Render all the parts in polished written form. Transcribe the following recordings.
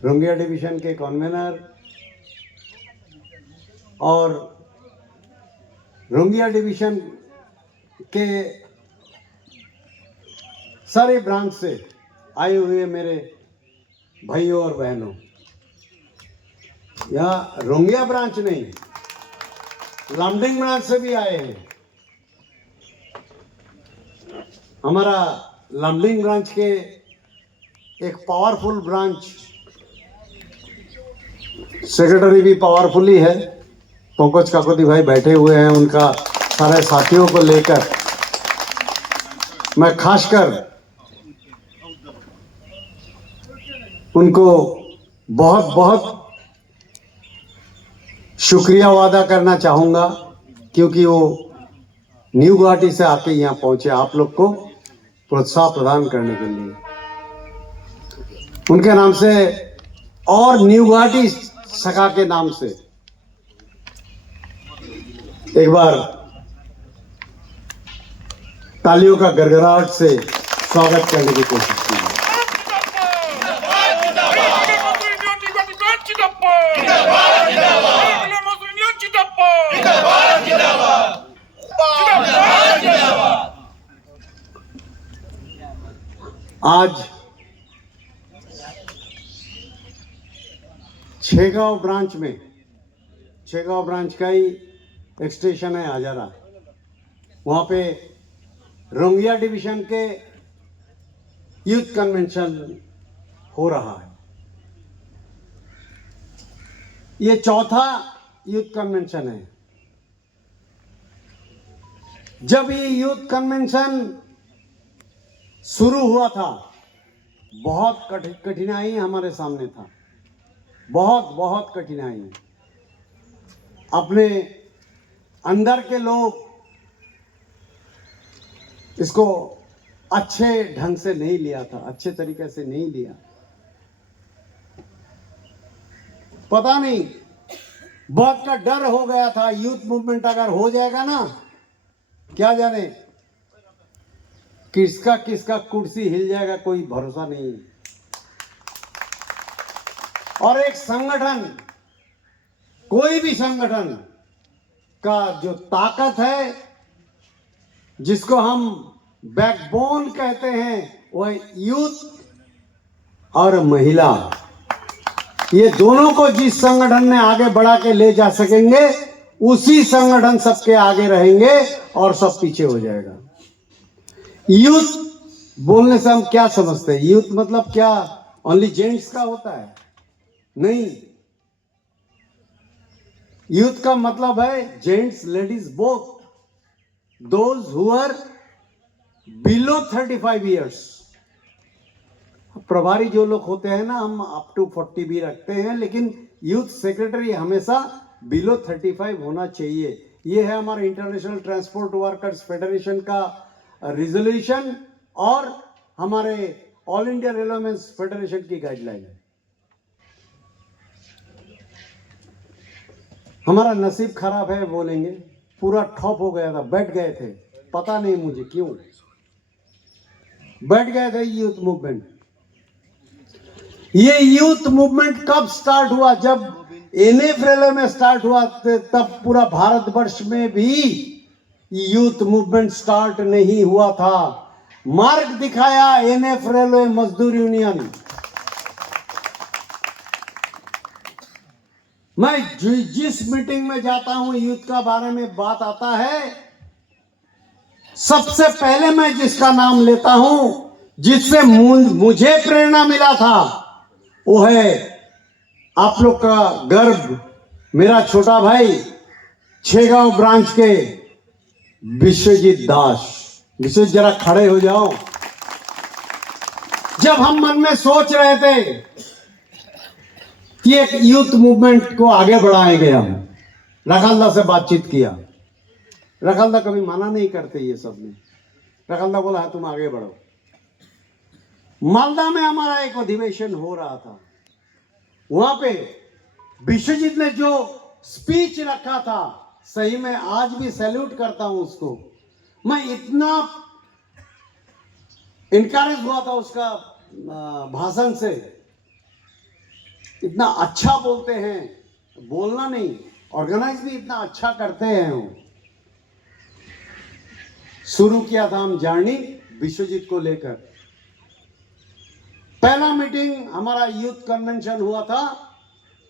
Rohingya division के convener और Rohingya division के सारे ब्रांच से आए हुए मेरे भाइयों और बहनों, यहाँ रोंगिया ब्रांच नहीं, लामडिंग ब्रांच से भी आए हैं। हमारा लामडिंग ब्रांच के एक पावरफुल ब्रांच सेक्रेटरी भी पावरफुल ही है, पंकज काकोती भाई बैठे हुए हैं। उनका सारे साथियों को लेकर मैं खासकर उनको बहुत बहुत शुक्रिया अदा करना चाहूँगा, क्योंकि वो न्यू गुवाहाटी से आके यहाँ पहुँचे आप लोग को प्रोत्साहन प्रदान करने के लिए। उनके नाम से और न्यू गुवाहाटी शाखा के नाम से एक बार तालियों का गड़गड़ाहट से स्वागत करने की कोशिश की। आज छेगांव ब्रांच का ही एक स्टेशन है हजारा, वहां पे रोंगिया डिवीजन के यूथ कन्वेंशन हो रहा है। ये चौथा यूथ कन्वेंशन है। जब ये यूथ कन्वेंशन शुरू हुआ था, बहुत कठिनाई हमारे सामने था, बहुत कठिनाई। अपने अंदर के लोग इसको अच्छे ढंग से नहीं लिया था, अच्छे तरीके से नहीं लिया। पता नहीं, बहुत का डर हो गया था। यूथ मूवमेंट अगर हो जाएगा ना, क्या जाने किसका कुर्सी हिल जाएगा, कोई भरोसा नहीं। और एक संगठन, कोई भी संगठन का जो ताकत है, जिसको हम बैकबोन कहते हैं, वह यूथ और महिला, ये दोनों को जिस संगठन ने आगे बढ़ा के ले जा सकेंगे, उसी संगठन सबके आगे रहेंगे और सब पीछे हो जाएगा। यूथ बोलने से हम क्या समझते हैं? यूथ मतलब क्या ओनली जेंट्स का होता है? नहीं, यूथ का मतलब है gents ladies both, those who are below 35 years. प्रभारी जो लोग होते हैं ना, हम अप टू 40 भी रखते हैं, लेकिन यूथ सेक्रेटरी हमेशा बिलो 35 होना चाहिए। ये है हमारे इंटरनेशनल ट्रांसपोर्ट वर्कर्स फेडरेशन का रिजोल्यूशन और हमारे ऑल इंडिया रेलवेमेंस फेडरेशन की गाइडलाइन है। हमारा नसीब खराब है बोलेंगे, पूरा ठप हो गया था, बैठ गए थे, पता नहीं मुझे क्यों बैठ गए थे। यूथ मूवमेंट, ये यूथ मूवमेंट कब स्टार्ट हुआ? जब एनएफ रेलवे में स्टार्ट हुआ, तब पूरा भारतवर्ष में भी यूथ मूवमेंट स्टार्ट नहीं हुआ था। मार्ग दिखाया एनएफ रेलवे मजदूर यूनियन। मैं जिस मीटिंग में जाता हूं, यूथ का बारे में बात आता है, सबसे पहले मैं जिसका नाम लेता हूं, जिससे मुझे प्रेरणा मिला था, वो है आप लोग का गर्व, मेरा छोटा भाई छेगांव ब्रांच के विश्वजीत दास। विश्वजीत जरा खड़े हो जाओ। जब हम मन में सोच रहे थे कि एक यूथ मूवमेंट को आगे बढ़ाएंगे, हम रखलदा से बातचीत किया। रखलदा कभी मना नहीं करते ये सब में। रखलदा बोला है तुम आगे बढ़ो। मालदा में हमारा एक अधिवेशन हो रहा था, वहां पे विश्वजीत ने जो स्पीच रखा था, सही में आज भी सैल्यूट करता हूं उसको। मैं इतना इनकरेज हुआ था उसका भाषण से। इतना अच्छा बोलते हैं, बोलना नहीं, ऑर्गेनाइज भी इतना अच्छा करते हैं। वो शुरू किया था हम जर्नी विश्वजीत को लेकर। पहला मीटिंग हमारा यूथ कन्वेंशन हुआ था,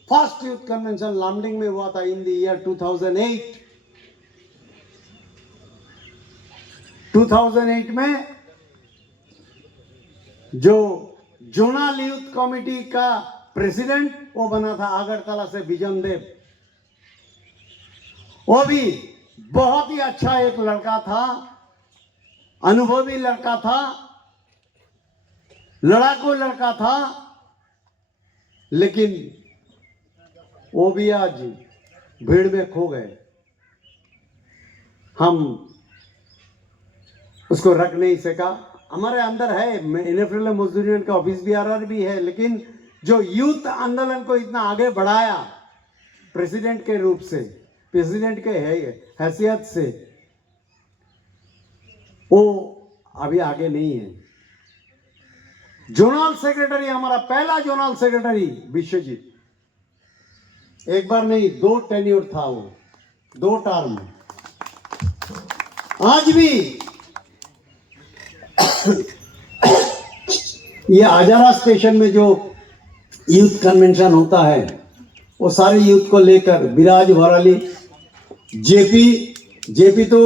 फर्स्ट यूथ कन्वेंशन लामडिंग में हुआ था इन द ईयर 2008। 2008 में जो जोनल यूथ कमेटी का प्रेसिडेंट वो बना था अगरतला से बिजन देव। वो भी बहुत ही अच्छा एक लड़का था, अनुभवी लड़का था, लड़ाकू लड़का था, लेकिन वो भी आज भीड़ में खो गए। हम उसको रख नहीं सका। हमारे अंदर है एनएफएल मजदूर यूनियन का ऑफिस बीआरआर भी है, लेकिन जो यूथ आंदोलन को इतना आगे बढ़ाया प्रेसिडेंट के रूप से, प्रेसिडेंट के हैसियत से, वो अभी आगे नहीं है। जोनल सेक्रेटरी, हमारा पहला जोनल सेक्रेटरी विश्वजीत, एक बार नहीं 2 टेन्योर था वो, 2 टर्म। आज भी ये हजारा स्टेशन में जो यूथ कन्वेंशन होता है, वो सारे यूथ को लेकर विराज भराली, जेपी तो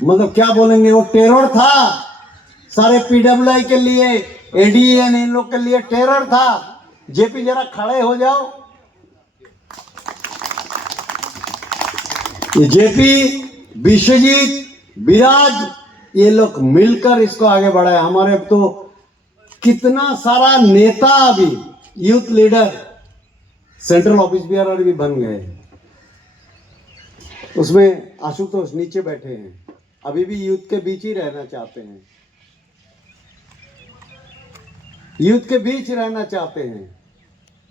मतलब क्या बोलेंगे, वो टेरर था सारे पीडब्ल्यूआई के लिए, एडीएन इन लोग के लिए टेरर था। जेपी जरा खड़े हो जाओ। ये जेपी, विश्वजीत, विराज, ये लोग मिलकर इसको आगे बढ़ाया। हमारे अब तो कितना सारा नेता अभी यूथ लीडर सेंट्रल ऑफिस बीआरआर भी बन गए। उसमें आशुतोष नीचे बैठे हैं, अभी भी यूथ के बीच ही रहना चाहते हैं, यूथ के बीच रहना चाहते हैं।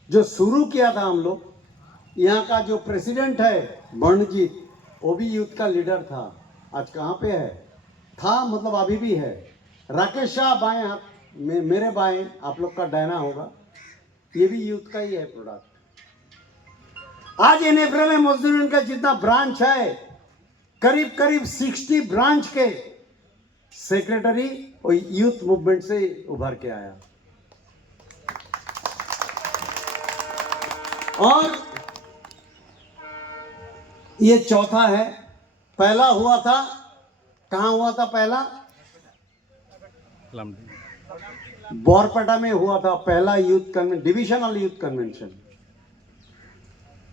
जो शुरू किया था हम लोग, यहाँ का जो प्रेसिडेंट है बर्णजीत, वो भी यूथ का लीडर था। आज कहाँ पे है? था मतलब अभी भी है। राकेश शाह बाएं हाथ में, मेरे बाएं, आप लोग का डायना होगा, ये भी यूथ का ही है प्रोडक्ट। आज एनएफएल में मजदूर का जितना ब्रांच है, करीब करीब 60 ब्रांच के सेक्रेटरी और यूथ मूवमेंट से उभर के आया। और ये चौथा है। पहला हुआ था, कहां हुआ था पहला? बोरपेटा में हुआ था पहला youth convention, divisional youth convention.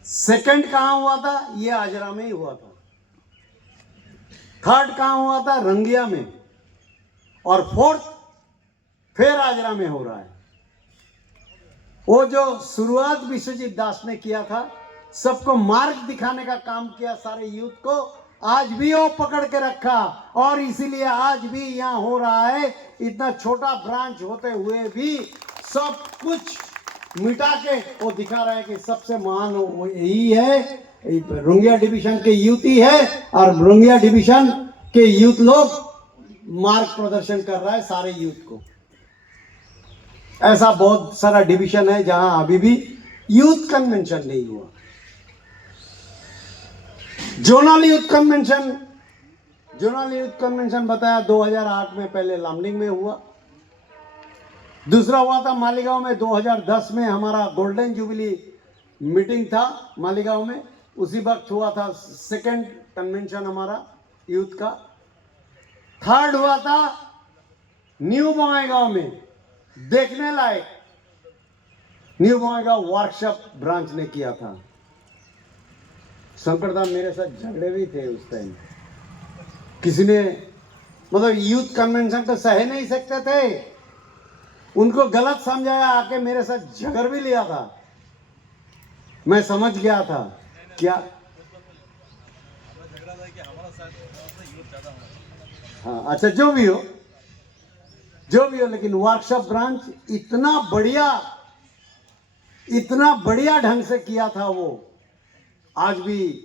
Second कहां हुआ था? ये आजरा में ही हुआ था। थर्ड कहां हुआ था? रंगिया में। और फोर्थ फिर आजरा में हो रहा है। वो जो शुरुआत विश्वजीत दास ने किया था, सबको मार्ग दिखाने का काम किया सारे यूथ को, आज भी वो पकड़ के रखा। और इसीलिए आज भी यहाँ हो रहा है। इतना छोटा ब्रांच होते हुए भी सब कुछ मिटा के वो दिखा रहा है कि सबसे महान वो यही है, रुंगिया डिवीजन के यूथ ही है। और रुंगिया डिवीजन के यूथ लोग मार्ग प्रदर्शन कर रहा है सारे यूथ को। ऐसा बहुत सारा डिवीजन है जहां अभी भी यूथ कन्वेंशन नहीं हुआ। जोनल यूथ कन्वेंशन बताया 2008 में पहले लामडिंग में हुआ, दूसरा हुआ था मालीगांव में 2010 में। हमारा गोल्डन जुबली मीटिंग था मालीगांव में, उसी वक्त हुआ था सेकंड कन्वेंशन हमारा यूथ का। थर्ड हुआ था न्यू बंगाईगांव में, देखने लायक। न्यू बंगाईगांव वर्कशॉप ब्रांच ने किया था। शंकरदास मेरे साथ झगड़े भी थे उस टाइम। किसी ने मतलब यूथ कन्वेंशन तो सह नहीं सकते थे, उनको गलत समझाया, आके मेरे साथ झगड़ भी लिया था। मैं समझ गया था क्या। हाँ अच्छा, जो भी हो, लेकिन वर्कशॉप ब्रांच इतना बढ़िया ढंग से किया था वो, आज भी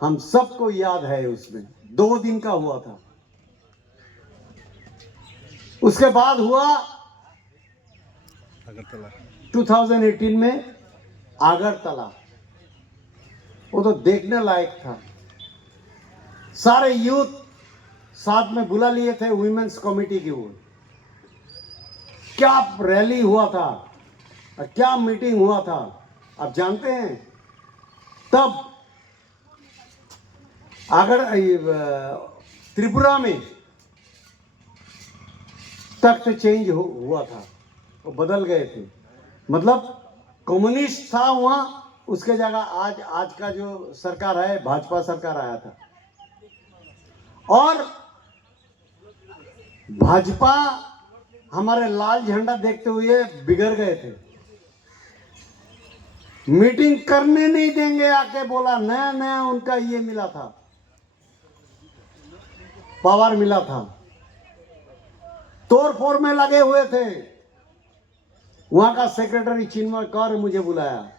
हम सबको याद है। उसमें 2 दिन का हुआ था। उसके बाद हुआ 2018 में आगरतला, वो तो देखने लायक था। सारे यूथ साथ में बुला लिए थे वुमेन्स कमेटी की ओर। क्या रैली हुआ था, क्या मीटिंग हुआ था आप जानते हैं। तब अगर त्रिपुरा में तख्त चेंज हुआ था, वो बदल गए थे। मतलब कम्युनिस्ट था वहां, उसके जगह आज का जो सरकार है भाजपा सरकार आया था। और भाजपा हमारे लाल झंडा देखते हुए बिगड़ गए थे। मीटिंग करने नहीं देंगे आके बोला, नया नया उनका ये मिला था, पावर मिला था, तोड़ फोड़ में लगे हुए थे। वहां का सेक्रेटरी चिन्मय कौर मुझे बुलाया,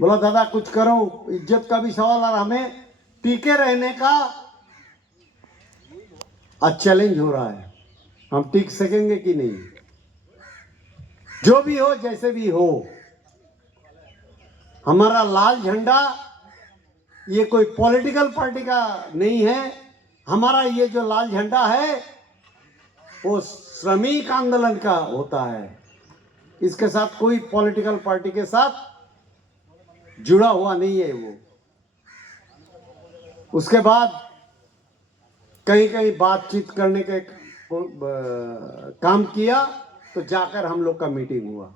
बोला दादा कुछ करो, इज्जत का भी सवाल और हमें टीके रहने का आज चैलेंज हो रहा है, हम टिक सकेंगे कि नहीं। जो भी हो जैसे भी हो, हमारा लाल झंडा ये कोई पॉलिटिकल पार्टी का नहीं है। हमारा ये जो लाल झंडा है वो श्रमिक आंदोलन का होता है। इसके साथ कोई पॉलिटिकल पार्टी के साथ जुड़ा हुआ नहीं है वो। उसके बाद कहीं कहीं बातचीत करने के काम किया तो जाकर हम लोग का मीटिंग हुआ।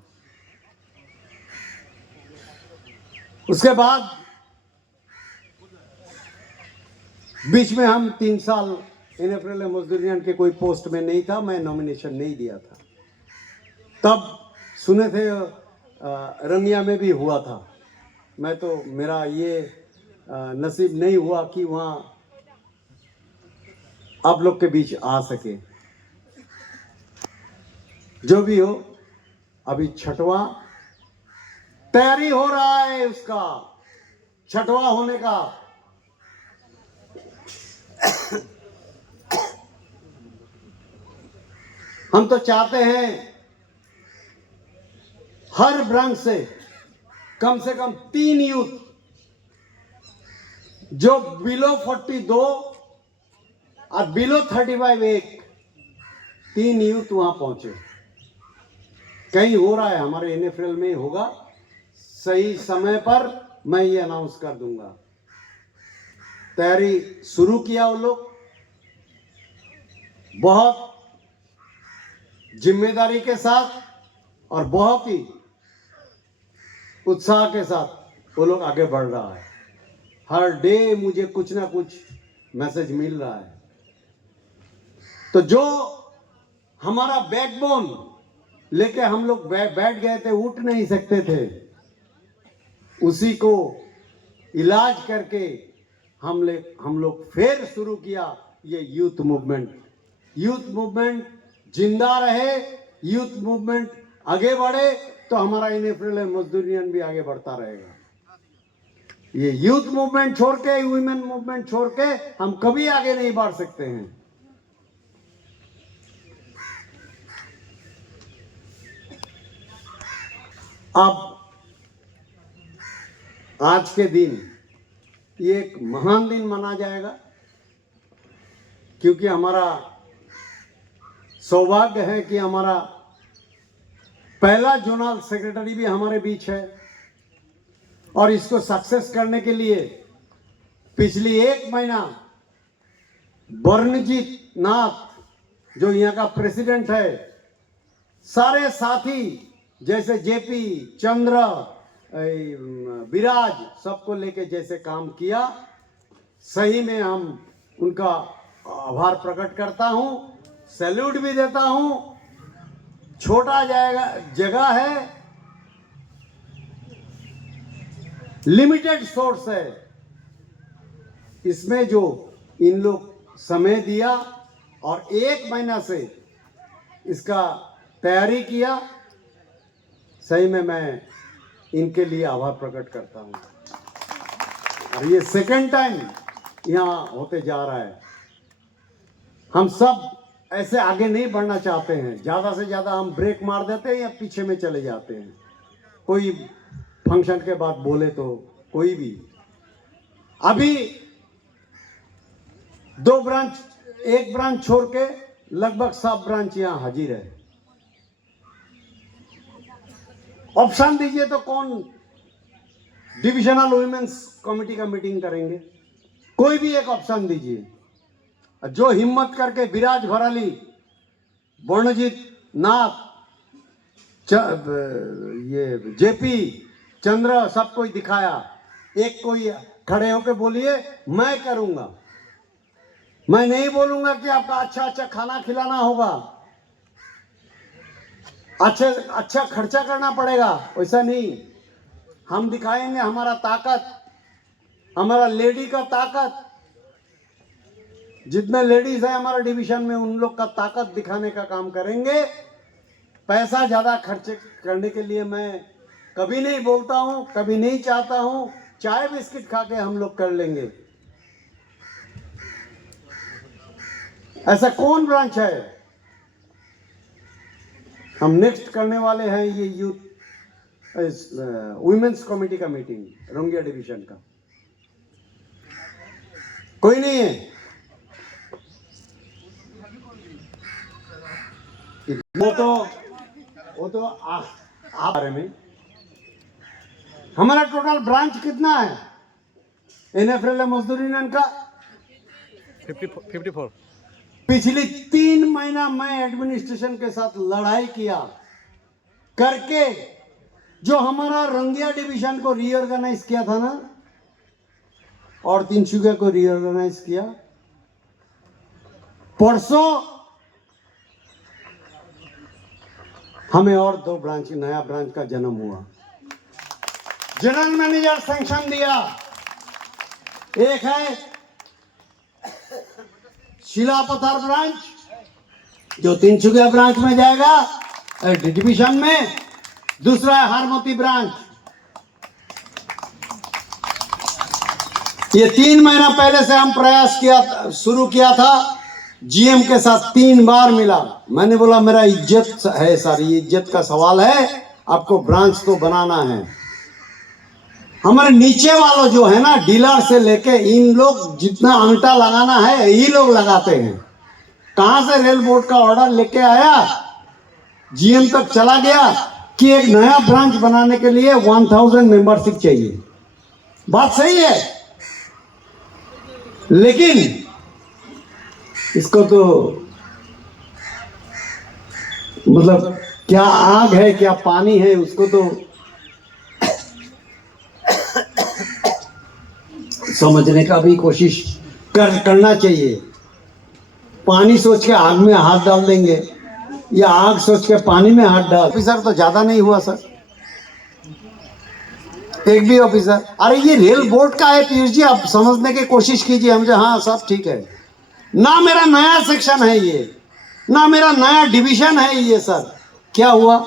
उसके बाद बीच में हम 3 साल एनएफएल मजदूर यूनियन के कोई पोस्ट में नहीं था, मैं नॉमिनेशन नहीं दिया था। तब सुने थे रंगिया में भी हुआ था, मैं तो मेरा ये नसीब नहीं हुआ कि वहाँ आप लोग के बीच आ सके। जो भी हो, अभी छठवां तैयारी हो रहा है उसका, छठवां होने का। हम तो चाहते हैं हर ब्रांच से कम 3 यूथ जो बिलो 42 और बिलो 35 एक 3 यूथ वहां पहुंचे। कहीं हो रहा है, हमारे एनएफएल में होगा, सही समय पर मैं ये अनाउंस कर दूंगा। तैयारी शुरू किया वो लोग, बहुत जिम्मेदारी के साथ और बहुत ही उत्साह के साथ वो लोग आगे बढ़ रहा है। हर डे मुझे कुछ ना कुछ मैसेज मिल रहा है। तो जो हमारा बैकबोन लेके हम लोग बैठ गए थे, उठ नहीं सकते थे, उसी को इलाज करके हम लोग फिर शुरू किया ये यूथ मूवमेंट। यूथ मूवमेंट जिंदा रहे, यूथ मूवमेंट आगे बढ़े तो हमारा एनएफएल मजदूर यूनियन भी आगे बढ़ता रहेगा। ये यूथ मूवमेंट छोड़ के, वुमेन मूवमेंट छोड़ के हम कभी आगे नहीं बढ़ सकते हैं। अब आज के दिन ये एक महान दिन माना जाएगा, क्योंकि हमारा सौभाग्य है कि हमारा पहला जोनल सेक्रेटरी भी हमारे बीच है। और इसको सक्सेस करने के लिए पिछली 1 महीना बर्णजीत नाथ जो यहाँ का प्रेसिडेंट है, सारे साथी जैसे जेपी, चंद्र, विराज, सबको लेके जैसे काम किया, सही में हम उनका आभार प्रकट करता हूं, सैल्यूट भी देता हूं। छोटा जगह है, लिमिटेड सोर्स है, इसमें जो इन लोग समय दिया और 1 महीना से इसका तैयारी किया, सही में मैं इनके लिए आभार प्रकट करता हूं। और ये सेकंड टाइम यहाँ होते जा रहा है। हम सब ऐसे आगे नहीं बढ़ना चाहते हैं। ज़्यादा से ज़्यादा हम ब्रेक मार देते हैं या पीछे में चले जाते हैं। कोई फंक्शन के बाद बोले तो कोई भी। अभी 2 ब्रांच, 1 ब्रांच छोड़ के लगभग सब ब्रांच यहाँ हाजिर है। ऑप्शन दीजिए तो कौन डिविजनल वुमेन्स कमेटी का मीटिंग करेंगे? कोई भी एक ऑप्शन दीजिए। जो हिम्मत करके विराज भराली, वर्णजीत नाथ, ये जेपी चंद्र सब कोई दिखाया, एक कोई खड़े होकर बोलिए मैं करूंगा। मैं नहीं बोलूंगा कि आपका अच्छा अच्छा खाना खिलाना होगा, अच्छा खर्चा करना पड़ेगा, वैसा नहीं। हम दिखाएंगे हमारा ताकत, हमारा लेडी का ताकत। जितने लेडीज है हमारे डिवीजन में उन लोग का ताकत दिखाने का काम करेंगे। पैसा ज्यादा खर्च करने के लिए मैं कभी नहीं बोलता हूं, कभी नहीं चाहता हूं। चाय बिस्किट खा के हम लोग कर लेंगे। ऐसा कौन ब्रांच है? हम नेक्स्ट करने वाले हैं ये यूथ वुमेन्स कमेटी का मीटिंग रोंगिया डिवीजन का। कोई नहीं है वो तो आप बारे में। हमारा टोटल ब्रांच कितना है एनएफएल मजदूर यूनियन का? 54। पिछली 3 महीना मैं एडमिनिस्ट्रेशन के साथ लड़ाई किया करके जो हमारा रंगिया डिवीजन को रीऑर्गेनाइज किया था ना, और तिनसुकिया को रीऑर्गेनाइज किया। परसों हमें और 2 ब्रांच, नया ब्रांच का जन्म हुआ। जनरल मैनेजर सैंक्शन दिया। एक है शिलापथर ब्रांच जो तिनसुकिया ब्रांच में जाएगा डिवीजन में, दूसरा है हारमती ब्रांच। ये 3 महीना पहले से हम प्रयास शुरू किया था। जीएम के साथ 3 बार मिला। मैंने बोला मेरा इज्जत है सर, ये इज्जत का सवाल है, आपको ब्रांच तो बनाना है। हमारे नीचे वालों जो है ना, डीलर से लेके इन लोग जितना अंगटा लगाना है ये लोग लगाते हैं। कहां से रेल बोर्ड का ऑर्डर लेके आया, जीएम तक चला गया कि एक नया ब्रांच बनाने के लिए 1000 मेंबरशिप चाहिए। बात सही है, लेकिन इसको तो मतलब क्या आग है क्या पानी है, उसको तो समझने का भी कोशिश करना चाहिए। पानी सोच के आग में हाथ डाल देंगे या आग सोच के पानी में हाथ डाल। ऑफिसर तो ज्यादा नहीं हुआ सर, एक भी ऑफिसर। अरे ये रेल बोर्ड का है पीयूष जी, आप समझने की कोशिश कीजिए। हम जो हाँ सब ठीक है ना, मेरा नया सेक्शन है ये, ना मेरा नया डिवीजन है ये सर। क्या हुआ,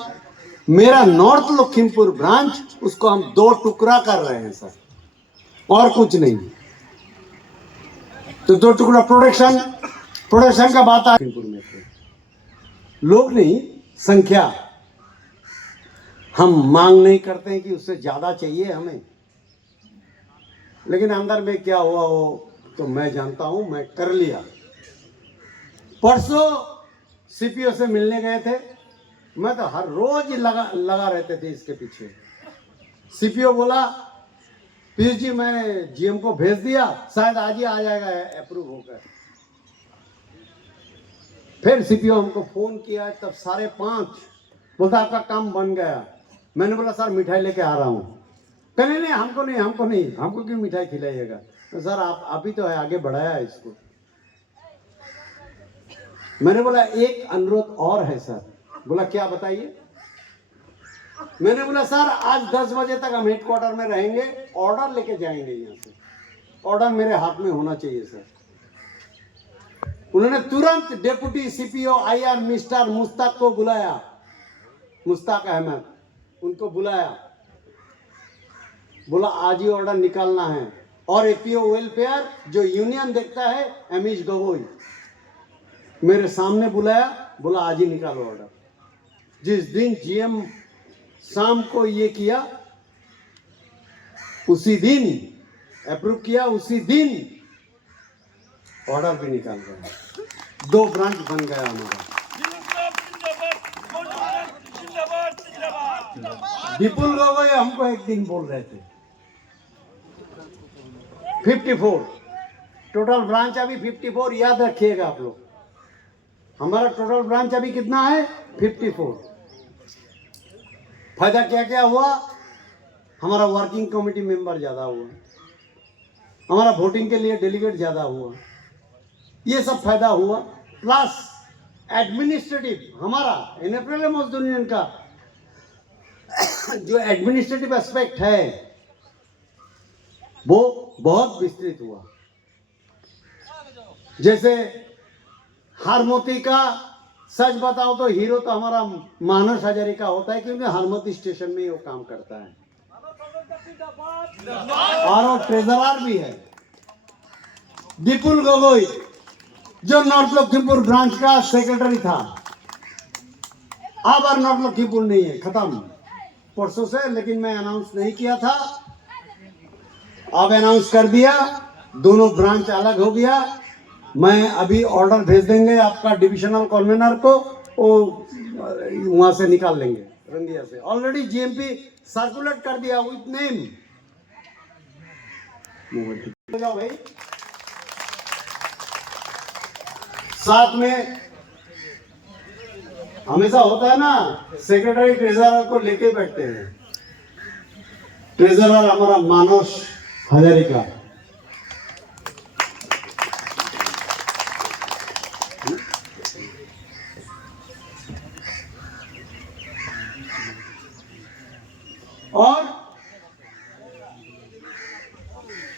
मेरा नॉर्थ लखीमपुर ब्रांच उसको हम 2 टुकड़ा कर रहे हैं सर, और कुछ नहीं। तो 2 टुकड़ा प्रोडक्शन का बात है। लखीमपुर में थे लोग नहीं, संख्या। हम मांग नहीं करते हैं कि उससे ज्यादा चाहिए हमें, लेकिन अंदर में क्या हुआ वो तो मैं जानता हूं। मैं कर लिया। परसों सीपीओ से मिलने गए थे। मैं तो हर रोज लगा रहते थे इसके पीछे। सीपीओ बोला पीयूष जी मैं जीएम को भेज दिया, शायद आज ही आ जाएगा अप्रूव होकर। फिर सीपीओ हमको फोन किया तब 5:30, बोलता आपका काम बन गया। मैंने बोला सर मिठाई लेके आ रहा हूँ। कहने नहीं हमको नहीं, हमको क्यों मिठाई खिलाइएगा? तो सर आप ही तो है आगे बढ़ाया है इसको। मैंने बोला एक अनुरोध और है सर। बोला क्या बताइए? मैंने बोला सर आज 10 बजे तक हम हेडक्वार्टर में रहेंगे, ऑर्डर लेके जाएंगे यहाँ से। ऑर्डर मेरे हाथ में होना चाहिए सर। उन्होंने तुरंत deputy CPO IR mister Mushtaq को बुलाया, मुश्ताक अहमद उनको बुलाया। बोला आज ही ऑर्डर निकालना है। और एपीओ वेलफेयर जो यूनियन देखता है अमीश गगोई, मेरे सामने बुलाया, बोला आज ही निकालो ऑर्डर। जिस दिन जीएम शाम को ये किया, उसी दिन अप्रूव किया, उसी दिन ऑर्डर भी निकाल गया। 2 ब्रांच बन गया हमारा। विपुल गोगोई हमको एक दिन बोल रहे थे 54 टोटल ब्रांच, अभी 54, याद रखिएगा आप लोग। हमारा टोटल ब्रांच अभी कितना है? 54। फायदा क्या क्या हुआ? हमारा वर्किंग कमेटी मेंबर ज्यादा हुआ, हमारा वोटिंग के लिए डेलीगेट ज्यादा हुआ, ये सब फायदा हुआ। प्लस एडमिनिस्ट्रेटिव, हमारा एनएफएल मजदूर यूनियन का जो एडमिनिस्ट्रेटिव एस्पेक्ट है वो बहुत विस्तृत हुआ। जैसे हारमोती का, सच बताओ तो हीरो तो हमारा मानस हजारी का होता है, क्योंकि हारमोती स्टेशन में ही वो काम करता है, और वो ट्रेजरर भी है। विपुल गोगोई जो नॉर्थ लखीमपुर ब्रांच का सेक्रेटरी था, अब नॉर्थ लखीमपुर नहीं है, खत्म परसों से, लेकिन मैं अनाउंस नहीं किया था, अब अनाउंस कर दिया। दोनों ब्रांच अलग हो गया। मैं अभी ऑर्डर भेज देंगे आपका डिविजनल कन्वीनर को, वो वहां से निकाल लेंगे रंगिया से। ऑलरेडी जीएमपी सर्कुलेट कर दिया विथ नेम। जाओ भाई, साथ में हमेशा होता है ना, सेक्रेटरी ट्रेजरर को लेके बैठते हैं। ट्रेजरर हमारा मानस हजारी का। और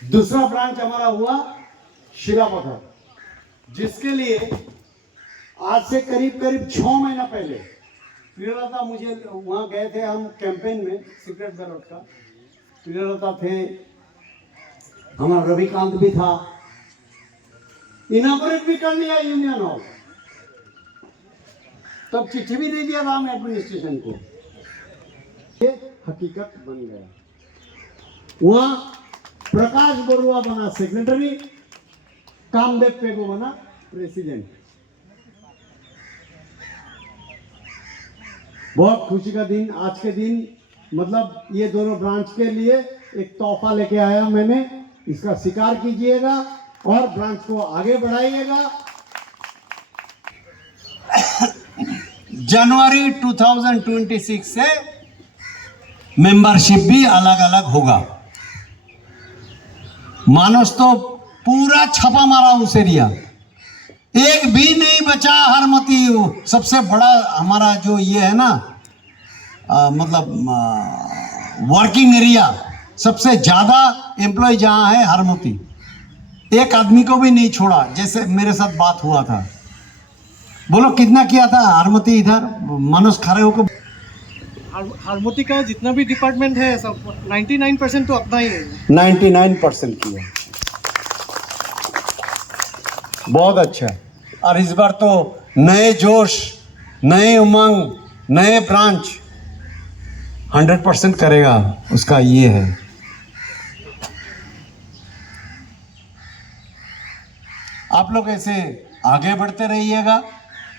दूसरा ब्रांच हमारा हुआ शिलापथर, जिसके लिए आज से करीब 6 महीना पहले प्रियलता, मुझे वहां गए थे हम कैंपेन में, सीक्रेट बैलेट का। प्रियलता थे, हमारा रविकांत भी था, इनॉग्रेट भी कर लिया यूनियन हॉल। तब चिट्ठी भी दे दिया था हम एडमिनिस्ट्रेशन को, ये हकीकत बन गया। वहां प्रकाश बरुआ बना सेक्रेटरी, कामदेव पेगो बना प्रेसिडेंट। बहुत खुशी का दिन आज के दिन, मतलब ये दोनों ब्रांच के लिए एक तोहफा लेके आया मैंने, इसका स्वीकार कीजिएगा और ब्रांच को आगे बढ़ाइएगा। जनवरी 2026 से मेंबरशिप भी अलग अलग होगा। मानस तो पूरा छापा मारा उस एरिया, एक भी नहीं बचा हरमती। सबसे बड़ा हमारा जो ये है ना, मतलब वर्किंग एरिया, सबसे ज्यादा एम्प्लॉय जहां है हरमती, एक आदमी को भी नहीं छोड़ा। जैसे मेरे साथ बात हुआ था, बोलो कितना किया था हरमती इधर, मनोज खरे को। हरमती का जितना भी डिपार्टमेंट है सब 99% तो अपना ही है। 99% किया, बहुत अच्छा। और इस बार तो नए जोश, नए उमंग, नए ब्रांच 100% करेगा, उसका ये है। आप लोग ऐसे आगे बढ़ते रहिएगा।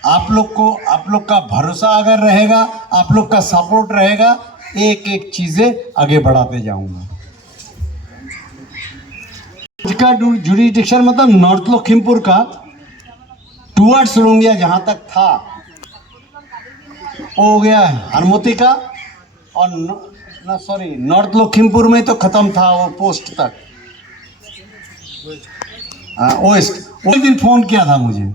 आप लोग का भरोसा अगर रहेगा, आप लोग का सपोर्ट रहेगा, एक एक चीजें आगे बढ़ाते जाऊंगा। इसका जुरिडिक्शन मतलब नॉर्थ लखीमपुर का टुवर्ड्स रोंगिया जहां तक था वो हो गया हरमोती का, और नॉर्थ लखीमपुर में तो खत्म था वो पोस्ट तक। ओएस्ट वो दिन फोन किया था मुझे,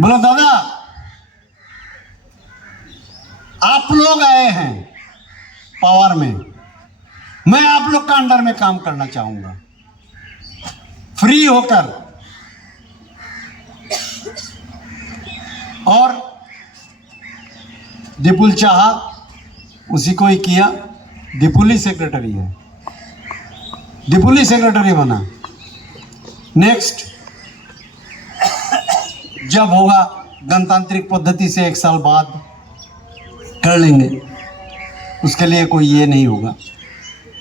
बोला दादा आप लोग आए हैं पावर में, मैं आप लोग का अंडर में काम करना चाहूंगा फ्री होकर। और दीपुल चाहा उसी को ही किया, दीपुल ही सेक्रेटरी है, दीपुल ही सेक्रेटरी बना। नेक्स्ट जब होगा गणतांत्रिक पद्धति से 1 साल बाद कर लेंगे, उसके लिए कोई ये नहीं होगा,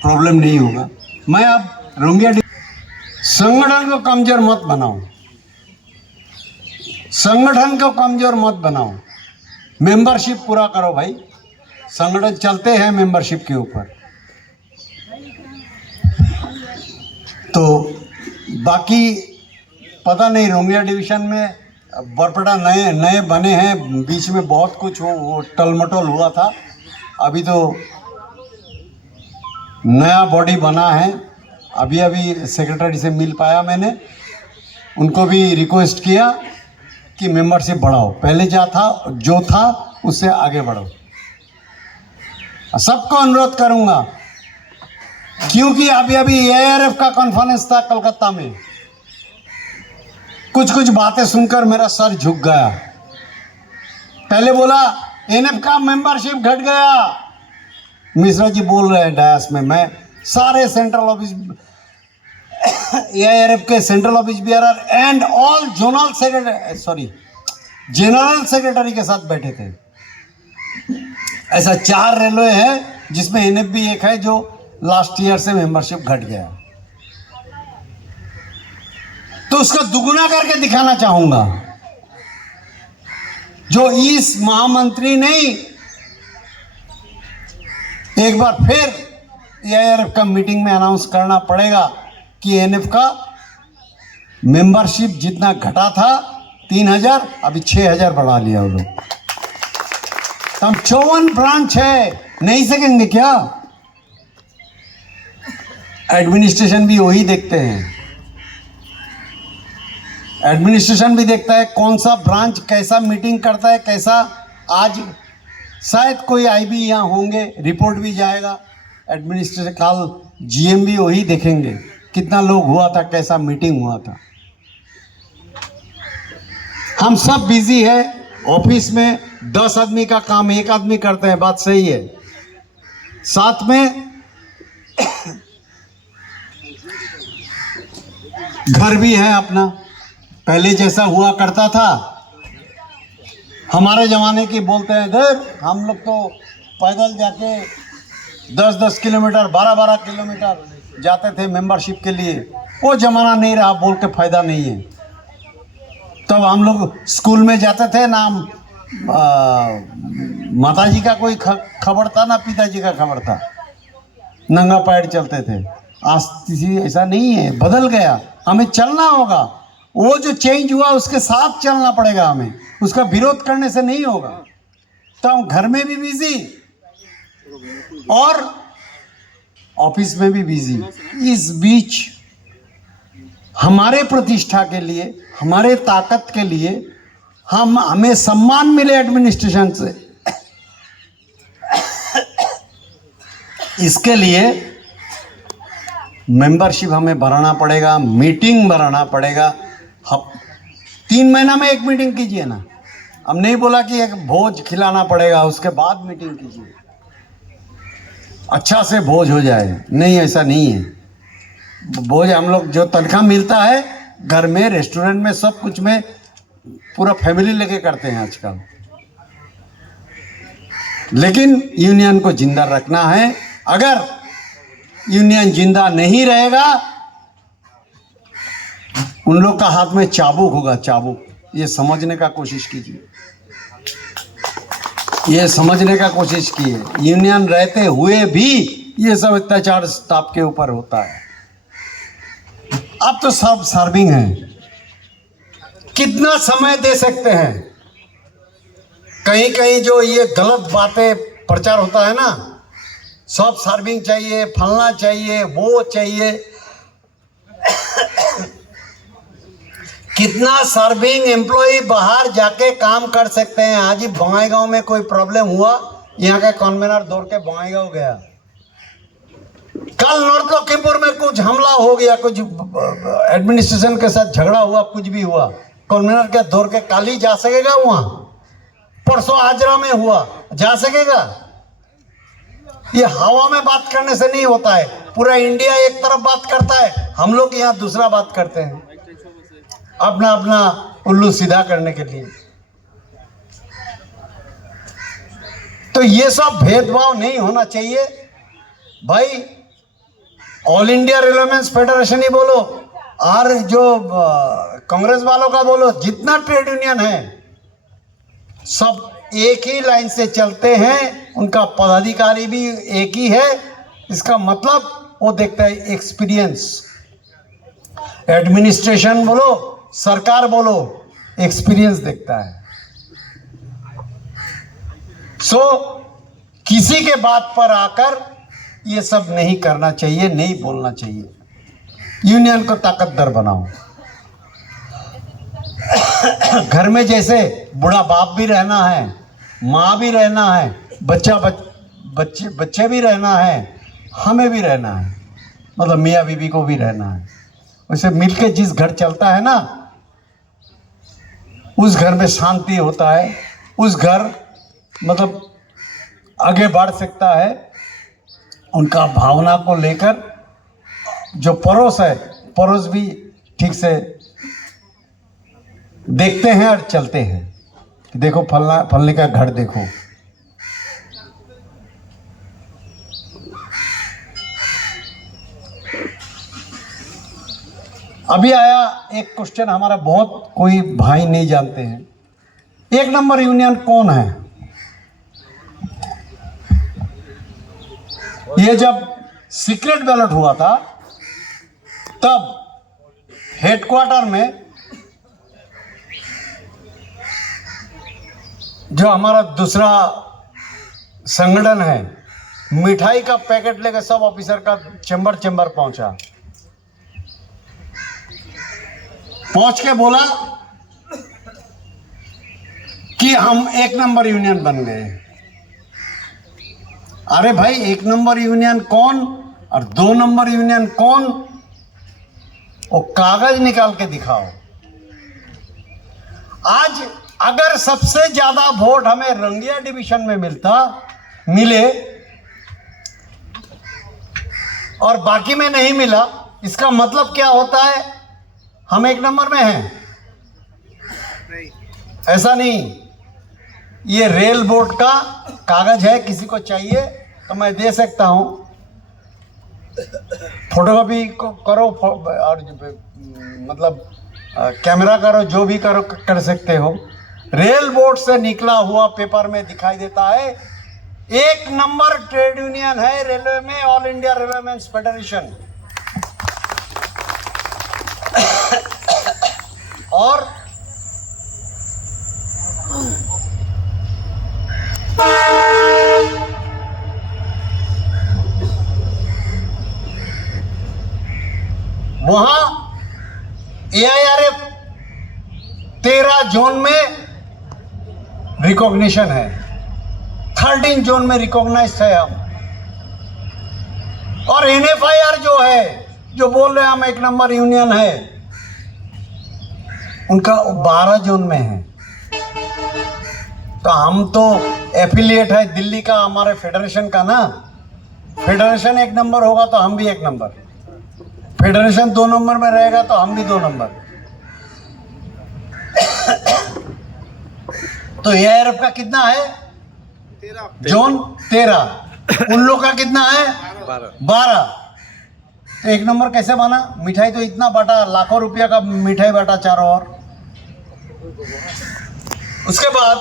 प्रॉब्लम नहीं होगा। मैं अब रोंगिया संगठन को कमजोर मत बनाओ, संगठन को कमजोर मत बनाओ, मेंबरशिप पूरा करो भाई। संगठन चलते हैं मेंबरशिप के ऊपर। तो बाकी पता नहीं, रोंगिया डिवीजन में बरपेटा नए बने हैं, बीच में बहुत कुछ वो टलमटोल हुआ था। अभी तो नया बॉडी बना है, अभी सेक्रेटरी से मिल पाया मैंने, उनको भी रिक्वेस्ट किया कि मेंबरशिप बढ़ाओ, पहले जो था उससे आगे बढ़ो। सबको अनुरोध करूंगा, क्योंकि अभी ARF का कॉन्फ्रेंस था कलकत्ता में, कुछ बातें सुनकर मेरा सर झुक गया। पहले बोला NF का मेंबरशिप घट गया, मिश्रा जी बोल रहे हैं डायस में, मैं सारे सेंट्रल ऑफिस ARF के central office BRR and all zonal secretary general secretary के साथ बैठे थे। ऐसा 4 रेलवे है जिसमें NF भी एक है, जो लास्ट ईयर से मेंबरशिप घट गया, तो उसको दुगुना करके दिखाना चाहूंगा। जो इस महामंत्री नहीं, एक बार फिर ARF का मीटिंग में अनाउंस करना पड़ेगा कि NF का मेंबरशिप जितना घटा था 3000, अभी 6000 बढ़ा लिया वो लोग। हम 54 ब्रांच है, नहीं सकेंगे क्या? एडमिनिस्ट्रेशन भी वही देखते हैं, एडमिनिस्ट्रेशन भी देखता है कौन सा ब्रांच कैसा मीटिंग करता है, कैसा। आज शायद कोई IB यहाँ होंगे, रिपोर्ट भी जाएगा एडमिनिस्ट्रेशन, कल GM भी वही देखेंगे कितना लोग हुआ था, कैसा मीटिंग हुआ था। हम सब बिजी है ऑफिस में, 10 आदमी का काम 1 आदमी करते हैं, बात सही है। साथ में घर भी है अपना, पहले जैसा हुआ करता था। हमारे ज़माने की बोलते हैं इधर, हम लोग तो पैदल जाके 10-10 किलोमीटर 12-12 किलोमीटर जाते थे मेंबरशिप के लिए। वो ज़माना नहीं रहा, बोल के फ़ायदा नहीं है। तब हम लोग स्कूल में जाते थे ना, माताजी का कोई खबर था ना पिताजी का खबर था, नंगा पैर चलते थे। आज किसी ऐसा नहीं है, बदल गया। हमें चलना होगा, वो जो चेंज हुआ उसके साथ चलना पड़ेगा हमें, उसका विरोध करने से नहीं होगा। तो हम घर में भी बिजी और ऑफिस में भी बिजी। इस बीच हमारे प्रतिष्ठा के लिए, हमारे ताकत के लिए, हमें सम्मान मिले एडमिनिस्ट्रेशन से, इसके लिए मेंबरशिप हमें बढ़ाना पड़ेगा, मीटिंग बढ़ाना पड़ेगा। 3 महीना में 1 मीटिंग कीजिए ना। हम नहीं बोला कि एक भोज खिलाना पड़ेगा उसके बाद मीटिंग कीजिए, अच्छा से भोज हो जाए। नहीं, ऐसा नहीं है। भोज हम लोग जो तनख्वाह मिलता है घर में, रेस्टोरेंट में, सब कुछ में पूरा फैमिली लेके करते हैं आजकल। लेकिन यूनियन को जिंदा रखना है। अगर यूनियन जिंदा नहीं रहेगा, उन लोग का हाथ में चाबुक होगा, चाबुक। ये समझने का कोशिश कीजिए, ये समझने का कोशिश कीजिए। यूनियन रहते हुए भी ये सब अत्याचार स्टाफ के ऊपर होता है। अब तो सब सर्विंग है, कितना समय दे सकते हैं? कहीं कहीं जो ये गलत बातें प्रचार होता है ना, सब सर्विंग चाहिए, फलना चाहिए, वो चाहिए। कितना सर्विंग एम्प्लॉय बाहर जाके काम कर सकते हैं? आज ही बंगाईगांव में कोई प्रॉब्लम हुआ, यहाँ का कन्वेनर दौड़ के बंगाईगांव गया। कल नॉर्थ लखीमपुर में कुछ हमला हो गया, कुछ एडमिनिस्ट्रेशन के साथ झगड़ा हुआ, कुछ भी हुआ, कन्वेनर क्या दौड़ के कल ही जा सकेगा वहां? परसों आजरा में हुआ, जा सकेगा? ये हवा में बात करने से नहीं होता है। पूरा इंडिया एक तरफ बात करता है, हम लोग यहाँ दूसरा बात करते हैं। अपना अपना उल्लू सीधा करने के लिए। तो ये सब भेदभाव नहीं होना चाहिए भाई। ऑल इंडिया रेलवेमेंस फेडरेशन ही बोलो और जो कांग्रेस वालों का बोलो, जितना ट्रेड यूनियन है सब एक ही लाइन से चलते हैं, उनका पदाधिकारी भी एक ही है। इसका मतलब वो देखता है एक्सपीरियंस। एडमिनिस्ट्रेशन बोलो, सरकार बोलो, एक्सपीरियंस देखता है। सो किसी के बात पर आकर ये सब नहीं करना चाहिए, नहीं बोलना चाहिए। यूनियन को ताकतवर बनाओ। घर में जैसे बूढ़ा बाप भी रहना है, माँ भी रहना है, बच्चे भी रहना है, हमें भी रहना है, मतलब मियाँ बीबी को भी रहना है। वैसे मिलके जिस घर चलता है ना, उस घर में शांति होता है, उस घर मतलब आगे बढ़ सकता है। उनका भावना को लेकर जो पड़ोस है, पड़ोस भी ठीक से देखते हैं और चलते हैं कि देखो फलने का घर देखो। अभी आया एक क्वेश्चन, हमारा बहुत कोई भाई नहीं जानते हैं, 1 नंबर यूनियन कौन है? ये जब सीक्रेट बैलेट हुआ था तब हेडक्वार्टर में जो हमारा दूसरा संगठन है, मिठाई का पैकेट लेकर सब ऑफिसर का चेंबर पहुंचा, पहुंच के बोला कि हम 1 नंबर यूनियन बन गए। अरे भाई, 1 नंबर यूनियन कौन और 2 नंबर यूनियन कौन? वो कागज निकाल के दिखाओ। आज अगर सबसे ज्यादा वोट हमें रंगिया डिवीजन में मिले और बाकी में नहीं मिला, इसका मतलब क्या होता है? हम 1 नंबर में हैं? ऐसा नहीं। ये रेल बोर्ड का कागज है, किसी को चाहिए तो मैं दे सकता हूं, फोटोकॉपी करो और मतलब कैमरा करो, जो भी करो कर सकते हो। रेल बोर्ड से निकला हुआ पेपर में दिखाई देता है 1 नंबर ट्रेड यूनियन है रेलवे में, ऑल इंडिया रेलवेमेंस फेडरेशन। और वहां AIRF 13 जोन में रिकॉग्निशन है, 13 जोन में रिकॉग्नाइज है हम। और NFIR जो है, जो बोल रहे हैं हम 1 नंबर यूनियन है, उनका 12 जोन में है। तो हम तो एफिलिएट है दिल्ली का, हमारे फेडरेशन का ना। फेडरेशन 1 नंबर होगा तो हम भी 1 नंबर, फेडरेशन 2 नंबर में रहेगा तो हम भी 2 नंबर। तो AIRF का कितना है? 13 जोन, 13। उन लोग का कितना है? 12। तो 1 नंबर कैसे बना? मिठाई तो इतना बांटा, लाखों रुपया का मिठाई बांटा चारों ओर। उसके बाद